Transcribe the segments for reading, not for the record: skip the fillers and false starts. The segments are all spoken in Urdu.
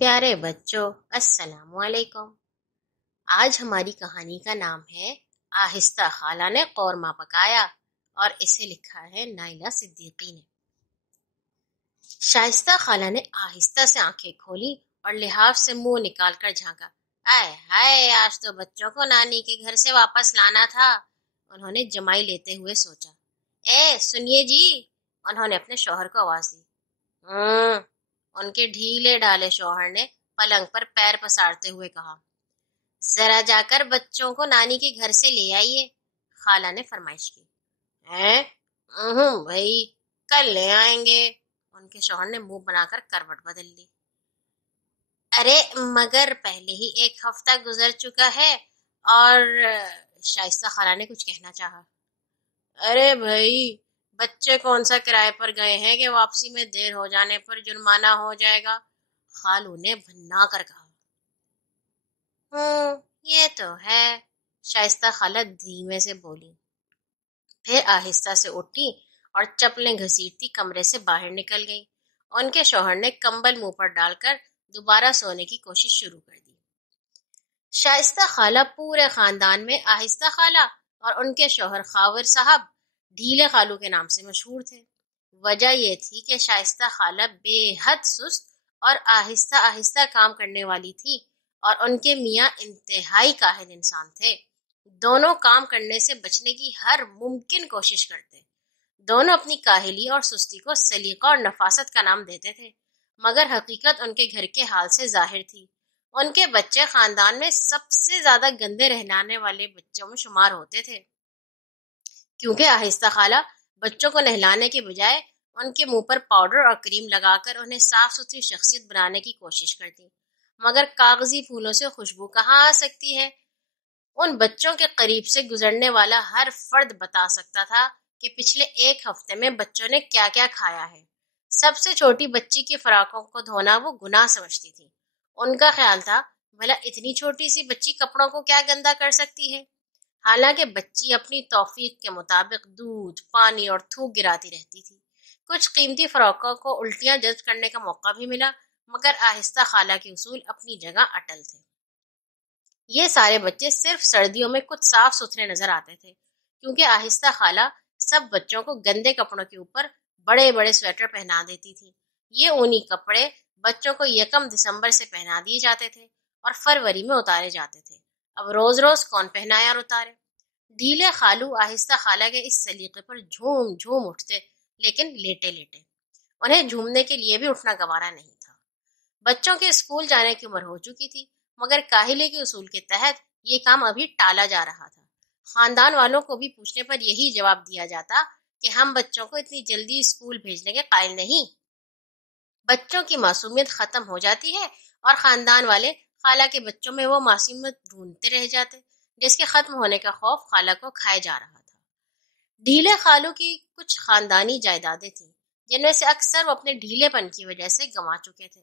پیارے بچوں، السلام علیکم۔ آج ہماری کہانی کا نام ہے آہستہ خالہ نے قورمہ پکایا، اور اسے لکھا ہے نائلہ صدیقی نے۔ شائستہ خالہ نے آہستہ سے آنکھیں کھولی اور لحاف سے منہ نکال کر جھانکا۔ آئے ہائے، آج تو بچوں کو نانی کے گھر سے واپس لانا تھا، انہوں نے جمائی لیتے ہوئے سوچا۔ اے سنیے جی، انہوں نے اپنے شوہر کو آواز دی۔ ان کے ڈھیلے ڈالے شوہر نے پلنگ پر پیر پسارتے ہوئے کہا۔ ذرا جا کر بچوں کو نانی کے گھر سے لے آئیے، خالہ نے فرمائش کی۔ بھائی، کل لے آئیں گے، ان کے شوہر نے منہ بنا کر کروٹ بدل لی۔ ارے مگر پہلے ہی ایک ہفتہ گزر چکا ہے، اور شائستہ خالہ نے کچھ کہنا چاہا۔ ارے بھائی، بچے کون سا کرائے پر گئے ہیں کہ واپسی میں دیر ہو جانے پر جرمانہ ہو جائے گا، خالو نے بھنا کر کہا۔ یہ تو ہے، شائستہ خالہ دھیمے سے بولی، پھر آہستہ سے اٹھی اور چپلیں گھسیٹتی کمرے سے باہر نکل گئی۔ ان کے شوہر نے کمبل منہ پر ڈال کر دوبارہ سونے کی کوشش شروع کر دی۔ شائستہ خالہ پورے خاندان میں آہستہ خالہ اور ان کے شوہر خاور صاحب ڈھیلے خالو کے نام سے مشہور تھے۔ وجہ یہ تھی کہ شائستہ خالہ بے حد سست اور آہستہ آہستہ کام کرنے والی تھی، اور ان کے میاں انتہائی کاہل انسان تھے۔ دونوں کام کرنے سے بچنے کی ہر ممکن کوشش کرتے۔ دونوں اپنی کاہلی اور سستی کو سلیقہ اور نفاست کا نام دیتے تھے، مگر حقیقت ان کے گھر کے حال سے ظاہر تھی۔ ان کے بچے خاندان میں سب سے زیادہ گندے رہلانے والے بچوں میں شمار ہوتے تھے، کیونکہ آہستہ خالہ بچوں کو نہلانے کے بجائے ان کے منہ پر پاؤڈر اور کریم لگا کر انہیں صاف ستھری شخصیت بنانے کی کوشش کرتی، مگر کاغذی پھولوں سے خوشبو کہاں آ سکتی ہے۔ ان بچوں کے قریب سے گزرنے والا ہر فرد بتا سکتا تھا کہ پچھلے ایک ہفتے میں بچوں نے کیا کیا کھایا ہے۔ سب سے چھوٹی بچی کی فراقوں کو دھونا وہ گناہ سمجھتی تھی۔ ان کا خیال تھا، بھلا اتنی چھوٹی سی بچی کپڑوں کو کیا گندا کر سکتی ہے۔ حالانکہ بچی اپنی توفیق کے مطابق دودھ، پانی اور تھوک گراتی رہتی تھی۔ کچھ قیمتی فراقوں کو الٹیاں جذب کرنے کا موقع بھی ملا، مگر آہستہ خالہ کے اصول اپنی جگہ اٹل تھے۔ یہ سارے بچے صرف سردیوں میں کچھ صاف ستھرے نظر آتے تھے، کیونکہ آہستہ خالہ سب بچوں کو گندے کپڑوں کے اوپر بڑے بڑے سویٹر پہنا دیتی تھی۔ یہ اونی کپڑے بچوں کو 1 دسمبر سے پہنا دیے جاتے تھے اور فروری میں اتارے جاتے تھے۔ اب روز روز کون پہنائے اور اتارے؟ ڈھیلے خالو آہستہ خالہ کے اس سلیقے پر جھوم جھوم اٹھتے، لیکن لیٹے لیٹے۔ انہیں جھومنے کے لیے بھی اٹھنا گوارا نہیں تھا۔ بچوں کے اسکول جانے کی عمر ہو چکی تھی، مگر کاہلی کے اصول کے تحت یہ کام ابھی ٹالا جا رہا تھا۔ خاندان والوں کو بھی پوچھنے پر یہی جواب دیا جاتا کہ ہم بچوں کو اتنی جلدی اسکول بھیجنے کے قائل نہیں۔ بچوں کی معصومیت ختم ہو جاتی ہے، اور خاندان والے خالہ کے بچوں میں وہ معصومیت ڈھونڈتے رہ جاتے جس کے ختم ہونے کا خوف خالہ کو کھائے جا رہا تھا۔ ڈھیلے خالو کی کچھ خاندانی جائیدادیں تھیں، جن میں سے اکثر وہ اپنے ڈھیلے پن کی وجہ سے گنوا چکے تھے۔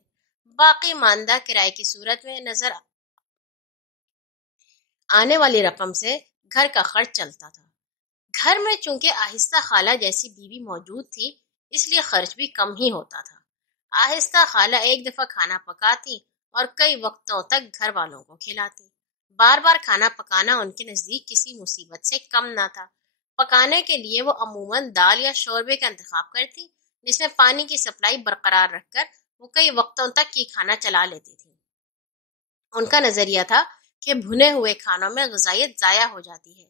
باقی ماندہ کرائے کی صورت میں نظر آنے والی رقم سے گھر کا خرچ چلتا تھا۔ گھر میں چونکہ آہستہ خالہ جیسی بیوی موجود تھی، اس لیے خرچ بھی کم ہی ہوتا تھا۔ آہستہ خالہ ایک دفعہ کھانا پکاتی اور کئی وقتوں تک گھر والوں کو کھلاتی۔ بار بار کھانا پکانا ان کے نزدیک کسی مصیبت سے کم نہ تھا۔ پکانے کے لیے وہ عموماً دال یا شوربے کا انتخاب کرتی، جس میں پانی کی سپلائی برقرار رکھ کر وہ کئی وقتوں تک یہ کھانا چلا لیتی تھی۔ ان کا نظریہ تھا کہ بھنے ہوئے کھانوں میں غذائیت ضائع ہو جاتی ہے،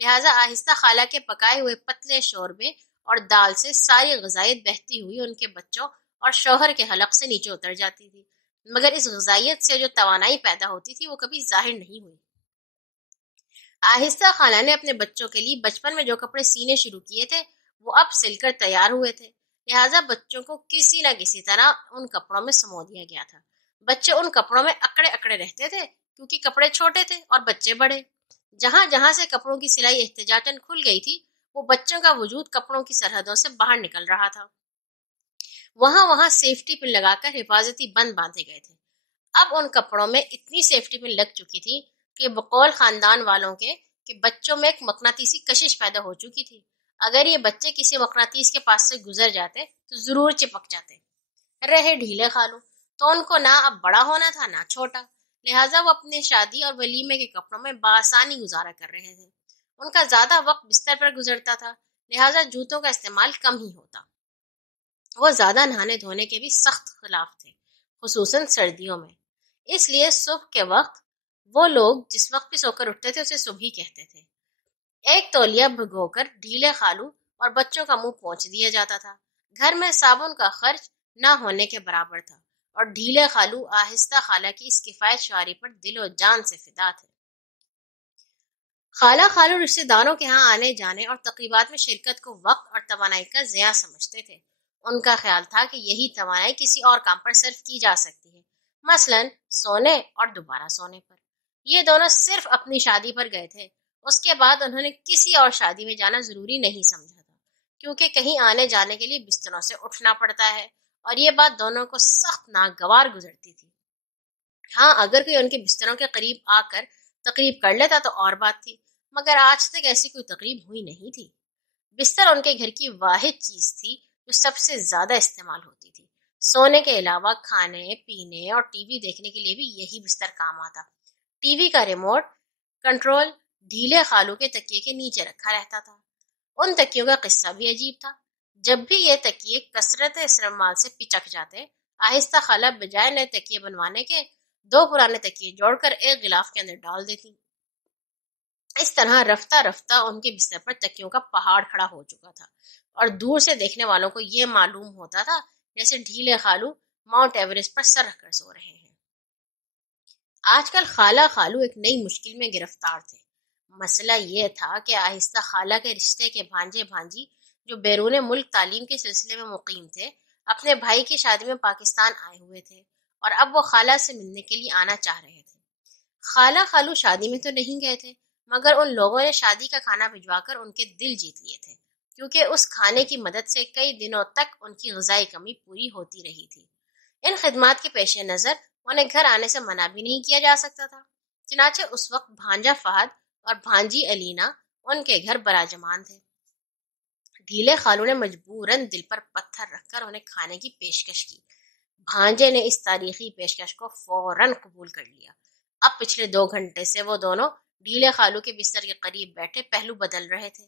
لہٰذا آہستہ خالہ کے پکائے ہوئے پتلے شوربے اور دال سے ساری غذائیت بہتی ہوئی ان کے بچوں اور شوہر کے حلق سے نیچے اتر جاتی تھی، مگر اس غذائیت سے جو توانائی پیدا ہوتی تھی وہ کبھی ظاہر نہیں ہوئی۔ آہستہ خالہ نے اپنے بچوں کے لیے بچپن میں جو کپڑے سینے شروع کیے تھے وہ اب سل کر تیار ہوئے تھے، لہٰذا بچوں کو کسی نہ کسی طرح ان کپڑوں میں سمو دیا گیا تھا۔ بچے ان کپڑوں میں اکڑے اکڑے رہتے تھے، کیونکہ کپڑے چھوٹے تھے اور بچے بڑے۔ جہاں جہاں سے کپڑوں کی سلائی احتجاجاً کھل گئی تھی، وہ بچوں کا وجود کپڑوں کی سرحدوں سے باہر نکل رہا تھا۔ وہاں وہاں سیفٹی پن لگا کر حفاظتی بند باندھے گئے تھے۔ اب ان کپڑوں میں اتنی سیفٹی پن لگ چکی تھی کہ بقول خاندان والوں کے کہ بچوں میں ایک مقناطیسی کشش پیدا ہو چکی تھی۔ اگر یہ بچے کسی مقناطیس کے پاس سے گزر جاتے تو ضرور چپک جاتے۔ رہے ڈھیلے خالو، تو ان کو نہ اب بڑا ہونا تھا نہ چھوٹا، لہٰذا وہ اپنے شادی اور ولیمے کے کپڑوں میں بآسانی گزارا کر رہے تھے۔ ان کا زیادہ وقت بستر پر گزرتا تھا، لہٰذا جوتوں کا استعمال کم ہی ہوتا۔ وہ زیادہ نہانے دھونے کے بھی سخت خلاف تھے، خصوصاً سردیوں میں۔ اس لیے صبح کے وقت وہ لوگ جس وقت بھی سو کر اٹھتے تھے اسے صبح ہی کہتے تھے۔ ایک تولیہ بھگو کر ڈھیلے خالو اور بچوں کا منہ پونچھ دیا جاتا تھا۔ گھر میں صابن کا خرچ نہ ہونے کے برابر تھا، اور ڈھیلے خالو آہستہ خالہ کی اس کفایت شعاری پر دل و جان سے فدا تھے۔ خالہ خالو رشتہ داروں کے ہاں آنے جانے اور تقریبات میں شرکت کو وقت اور توانائی کا ضیاع سمجھتے تھے۔ ان کا خیال تھا کہ یہی توانائی کسی اور کام پر صرف کی جا سکتی ہے، مثلاً سونے اور دوبارہ سونے پر۔ یہ دونوں صرف اپنی شادی پر گئے تھے، اس کے بعد انہوں نے کسی اور شادی میں جانا ضروری نہیں سمجھا تھا، کیونکہ کہیں آنے جانے کے لیے بستروں سے اٹھنا پڑتا ہے، اور یہ بات دونوں کو سخت ناگوار گزرتی تھی۔ ہاں، اگر کوئی ان کے بستروں کے قریب آ کر تقریب کر لیتا تو اور بات تھی، مگر آج تک ایسی کوئی تقریب ہوئی نہیں تھی۔ بستر ان کے گھر کی واحد چیز تھی جو سب سے زیادہ استعمال ہوتی تھی۔ سونے کے علاوہ کھانے پینے اور ٹی وی دیکھنے کے لیے بھی یہی بستر کام آتا۔ ٹی وی کا ریموٹ کنٹرول ڈھیلے خالو کے تکیے کے نیچے رکھا رہتا تھا۔ ان تکیوں کا قصہ بھی عجیب تھا۔ جب بھی یہ تکیے کثرت استعمال سے پچک جاتے، آہستہ خالہ بجائے نئے تکیے بنوانے کے 2 پرانے تکیے جوڑ کر ایک غلاف کے اندر ڈال دیتی۔ اس طرح رفتہ رفتہ ان کے بستر پر تکیوں کا پہاڑ کھڑا ہو چکا تھا، اور دور سے دیکھنے والوں کو یہ معلوم ہوتا تھا جیسے ڈھیلے خالو ماؤنٹ ایوریسٹ پر سر رکھ کر سو رہے ہیں۔ آج کل خالہ خالو ایک نئی مشکل میں گرفتار تھے۔ مسئلہ یہ تھا کہ آہستہ خالہ کے رشتے کے بھانجے بھانجی جو بیرون ملک تعلیم کے سلسلے میں مقیم تھے، اپنے بھائی کی شادی میں پاکستان آئے ہوئے تھے، اور اب وہ خالہ سے ملنے کے لیے آنا چاہ رہے تھے۔ خالہ خالو شادی میں تو نہیں گئے تھے، مگر ان لوگوں نے شادی کا کھانا بھجوا کر ان کے دل جیت لیے تھے، کیونکہ اس کھانے کی مدد سے کئی دنوں تک ان کی غذائی کمی پوری ہوتی رہی تھی۔ ان خدمات کے پیش نظر انہیں گھر آنے سے منع بھی نہیں کیا جا سکتا تھا، چنانچہ اس وقت بھانجا فہد اور بھانجی الینا ان کے گھر براجمان تھے۔ ڈھیلے خالو نے مجبوراً دل پر پتھر رکھ کر انہیں کھانے کی پیشکش کی۔ بھانجے نے اس تاریخی پیشکش کو فوراً قبول کر لیا۔ اب پچھلے 2 گھنٹے سے وہ دونوں ڈھیلے خالو کے بستر کے قریب بیٹھے پہلو بدل رہے تھے،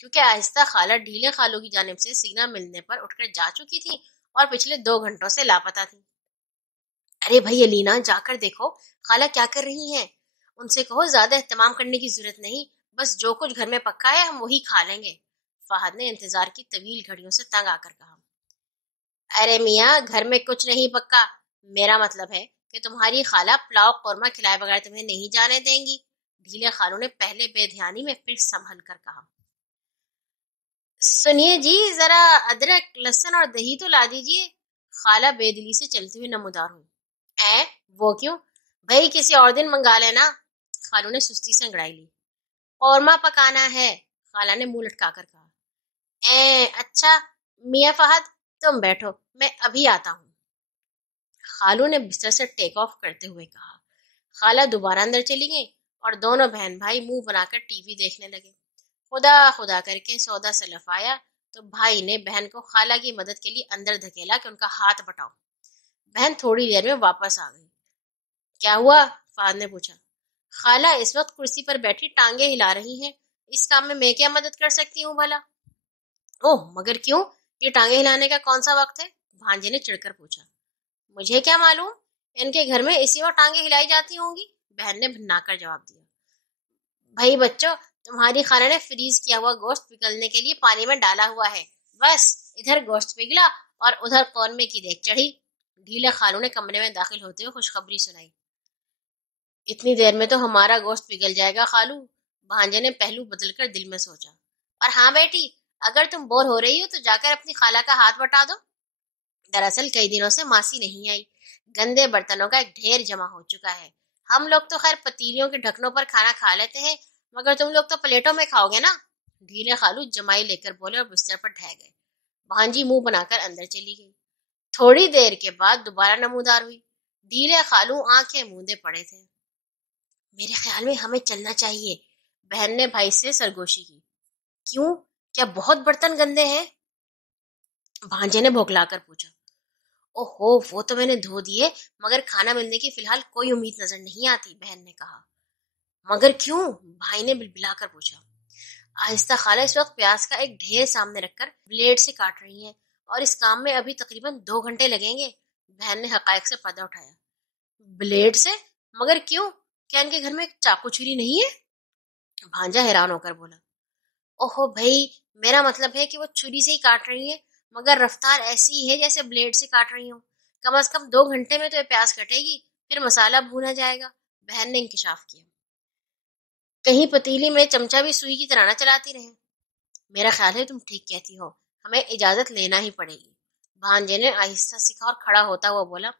کیونکہ آہستہ خالہ ڈھیلے خالو کی جانب سے سینہ ملنے پر اٹھ کر جا چکی تھی اور پچھلے 2 گھنٹوں سے لاپتہ تھی۔ ارے بھائی الینا، جا کر دیکھو خالہ کیا کر رہی ہیں۔ ان سے کہو زیادہ اہتمام کرنے کی ضرورت نہیں، بس جو کچھ گھر میں پکا ہے ہم وہی کھا لیں گے، فہد نے انتظار کی طویل گھڑیوں سے تنگ آ کر کہا۔ ارے میاں، گھر میں کچھ نہیں پکا، میرا مطلب ہے کہ تمہاری خالہ پلاؤ قورمہ کھلائے بغیر تمہیں نہیں جانے دیں گی، ڈھیلے خالو نے پہلے بے دھیانی میں پھر سنبھل کر کہا۔ سنیے جی، ذرا ادرک لہسن اور دہی تو لا دیجیے، خالہ بے دلی سے چلتی ہوئی نمودار ہوئی۔ وہ کیوں؟ بھائی کسی اور دن منگا لینا، خالو نے سستی سے انگڑائی لی۔ قورمہ پکانا ہے، خالہ نے منہ لٹکا کر کہا۔ اچھا میاں فہد، تم بیٹھو، میں ابھی آتا ہوں، خالو نے بستر سے ٹیک آف کرتے ہوئے کہا۔ خالہ دوبارہ اندر چلی گئی اور دونوں بہن بھائی منہ بنا کر ٹی وی دیکھنے لگے۔ خدا خدا کر کے سودا سے لفایا تو بھائی نے بہن کو خالہ کی مدد کے لیے اندر دھکیلا کہ ان کا ہاتھ بٹاؤ۔ بہن تھوڑی دیر میں واپس آ گئی۔ کیا ہوا؟ فہد نے پوچھا۔ خالہ اس وقت کرسی پر بیٹھی ٹانگیں ہلا رہی ہیں، اس کام میں کیا مدد کر سکتی ہوں بھلا؟ اوہ مگر کیوں؟ یہ ٹانگیں ہلانے کا کون سا وقت ہے؟ بھانجے نے چڑھ کر پوچھا۔ مجھے کیا معلوم، ان کے گھر میں اسی وقت ٹانگیں ہلائی جاتی ہوں گی، بہن نے بھنا کر جواب دیا۔ بھائی بچوں، تمہاری خالہ نے فریز کیا ہوا گوشت پگھلنے کے لیے پانی میں ڈالا ہوا ہے، بس ادھر گوشت پگھلا اور ادھر قورمے کی دیگ چڑھی، ڈھیلے خالو نے کمرے میں داخل ہوتے ہوئے خوشخبری سنائی۔ اتنی دیر میں تو ہمارا گوشت پگھل جائے گا خالو، بھانجے نے پہلو بدل کر دل میں سوچا۔ اور ہاں بیٹی، اگر تم بور ہو رہی ہو تو جا کر اپنی خالہ کا ہاتھ بٹا دو، دراصل کئی دنوں سے ماسی نہیں آئی، گندے برتنوں کا ایک ڈھیر جمع ہو چکا ہے۔ ہم لوگ تو خیر پتیلیوں کے ڈھکنوں پر کھانا کھا لیتے ہیں، مگر تم لوگ تو پلیٹوں میں کھاؤ گے نا، ڈھیلے خالو جمائی لے کر بولے اور بستر پر ڈھہ گئے۔ بھانجی منہ بنا کر اندر چلی گئی۔ تھوڑی دیر کے بعد دوبارہ نمودار ہوئی۔ ڈھیلے خالو آنکھیں موندے پڑے تھے۔ میرے خیال میں ہمیں چلنا چاہیے، بہن نے بھائی سے سرگوشی کی۔ کیوں؟ کیا بہت برتن گندے ہیں؟ بھانجے نے بھوکلا کر پوچھا۔ اوہو وہ تو میں نے دھو دیے، مگر کھانا ملنے کی فی الحال کوئی امید نظر نہیں آتی، بہن نے کہا۔ مگر کیوں؟ بھائی نے بلبلا کر پوچھا۔ آہستہ خالہ اس وقت پیاز کا ایک ڈھیر سامنے رکھ کر بلیڈ سے کاٹ رہی ہیں، اور اس کام میں ابھی تقریباً 2 گھنٹے لگیں گے۔ بہن نے حقائق سے پردہ اٹھایا۔ بلیڈ سے؟ مگر کیوں؟ کیا ان کے گھر میں چاقو چھری نہیں ہے؟ بھانجا حیران ہو کر بولا۔ اوہو بھائی، میرا مطلب ہے کہ وہ چھری سے ہی کاٹ رہی ہیں، مگر رفتار ایسی ہی ہے جیسے بلیڈ سے کاٹ رہی ہوں۔ کم از کم 2 گھنٹے میں تو یہ پیاز کٹے گی، پھر مسالہ بھونا جائے گا، بہن نے انکشاف کیا۔ کہیں پتیلی میں چمچہ بھی سوئی کی طرح نہ چلاتی رہے۔ میرا خیال ہے تم ٹھیک کہتی ہو، ہمیں اجازت لینا ہی پڑے گی، بھانجے نے آہستہ سے کہا اور کھڑا ہوتا ہوا بولا۔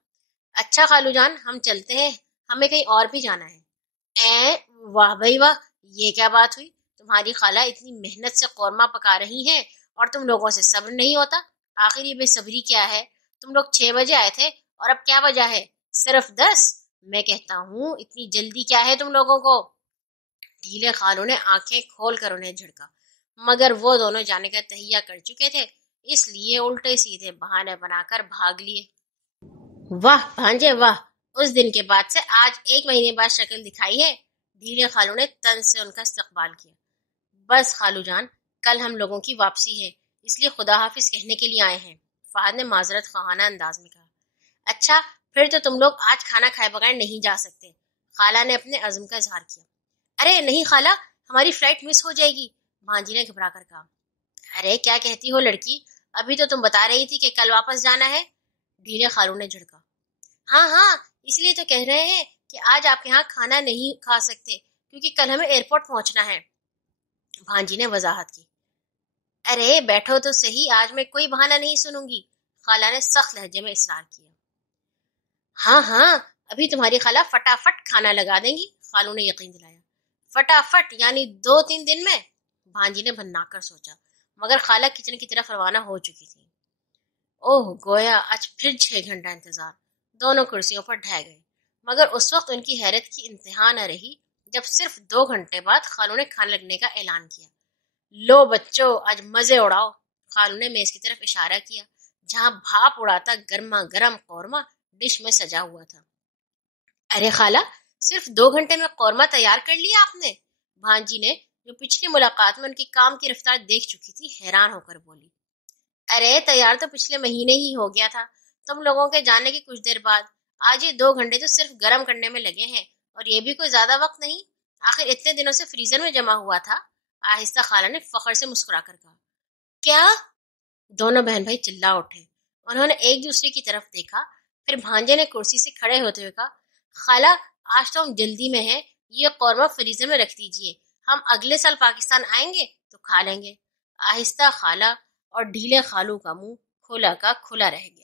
اچھا خالو جان، ہم چلتے ہیں، ہمیں کہیں اور بھی جانا ہے۔ واہ بھائی واہ، یہ کیا بات ہوئی؟ تمہاری خالہ اتنی محنت سے قورمہ پکا رہی ہیں اور تم لوگوں سے صبر نہیں ہوتا؟ آخر یہ بے صبری کیا ہے؟ تم لوگ 6 بجے آئے تھے اور اب کیا وجہ ہے؟ صرف 10؟ میں کہتا ہوں اتنی جلدی کیا ہے تم لوگوں کو؟ ڈھیلے خالوں نے آنکھیں کھول کر انہیں جھڑکا، مگر وہ دونوں جانے کا تہیہ کر چکے تھے، اس لیے الٹے سیدھے بہانے بنا کر بھاگ لیے۔ واہ بھانجے واہ، اس دن کے بعد سے آج 1 مہینے بعد شکل دکھائی ہے۔ ڈھیلے خالوں نے طنز سے ان کا استقبال کیا۔ بس خالو جان، کل ہم لوگوں کی واپسی ہے، اس لیے خدا حافظ کہنے کے لیے آئے ہیں، فہد نے معذرت خواہانہ انداز میں کہا۔ اچھا، پھر تو تم لوگ آج کھانا کھائے بغیر نہیں جا سکتے، خالہ نے اپنے عزم کا اظہار کیا۔ ارے نہیں خالہ، ہماری فلائٹ مس ہو جائے گی، بھانجی نے گھبرا کر کہا۔ ارے کیا کہتی ہو لڑکی، ابھی تو تم بتا رہی تھی کہ کل واپس جانا ہے، ڈھیلے خالوں نے جھڑکا۔ ہاں ہاں، اس لیے تو کہہ رہے ہیں کہ آج آپ کے ہاں کھانا نہیں کھا سکتے، کیونکہ کل ہمیں ایئرپورٹ پہنچنا ہے، بھانجی نے وضاحت کی۔ ارے بیٹھو تو صحیح، آج میں کوئی بہانہ نہیں سنوں گی، خالہ نے سخت لہجے میں اصرار کیا۔ ہاں ہاں، ابھی تمہاری خالہ فٹافٹ کھانا لگا دیں گی، خالوں نے یقین دلایا۔ فٹافٹ یعنی 2-3 دن میں؟ بھانجی نے بھننا کر سوچا، مگر خالہ کچن کی طرف روانہ ہو چکی تھی۔ اوہ گویا آج پھر 6 گھنٹہ انتظار، دونوں کرسیوں پر ڈھہ گئے، مگر اس وقت ان کی حیرت کی انتہا نہ رہی جب صرف 2 گھنٹے بعد خالوں نے کھانے لگنے کا اعلان کیا۔ لو بچو، آج مزے اڑاؤ، خالوں نے میز کی طرف اشارہ کیا جہاں بھاپ اڑاتا گرما گرم قورمہ ڈش میں سجا ہوا تھا۔ ارے خالہ، صرف 2 گھنٹے میں قورمہ تیار کر لیا آپ نے؟ بھانجی نے، جو پچھلی ملاقات میں ان کی کام کی رفتار دیکھ چکی تھی، حیران ہو کر بولی۔ ارے تیار تو پچھلے مہینے ہی ہو گیا تھا، تم لوگوں کے جانے کی کچھ دیر بعد، آج یہ 2 گھنٹے تو صرف گرم کرنے میں لگے ہیں، اور یہ بھی کوئی زیادہ وقت نہیں، آخر اتنے دنوں سے فریزر میں جمع ہوا تھا، آہستہ خالہ نے فخر سے مسکرا کر کہا۔ کیا؟ دونوں بہن بھائی چلا اٹھے، انہوں نے ایک دوسرے کی طرف دیکھا، پھر بھانجے نے کرسی سے کھڑے ہوتے ہوئے کہا، خالہ آج تو ہم جلدی میں ہیں، یہ قورمہ فریزر میں رکھ دیجئے، ہم اگلے سال پاکستان آئیں گے تو کھا لیں گے۔ آہستہ خالہ اور ڈھیلے خالو کا منہ کھلا کا کھلا رہ گیا۔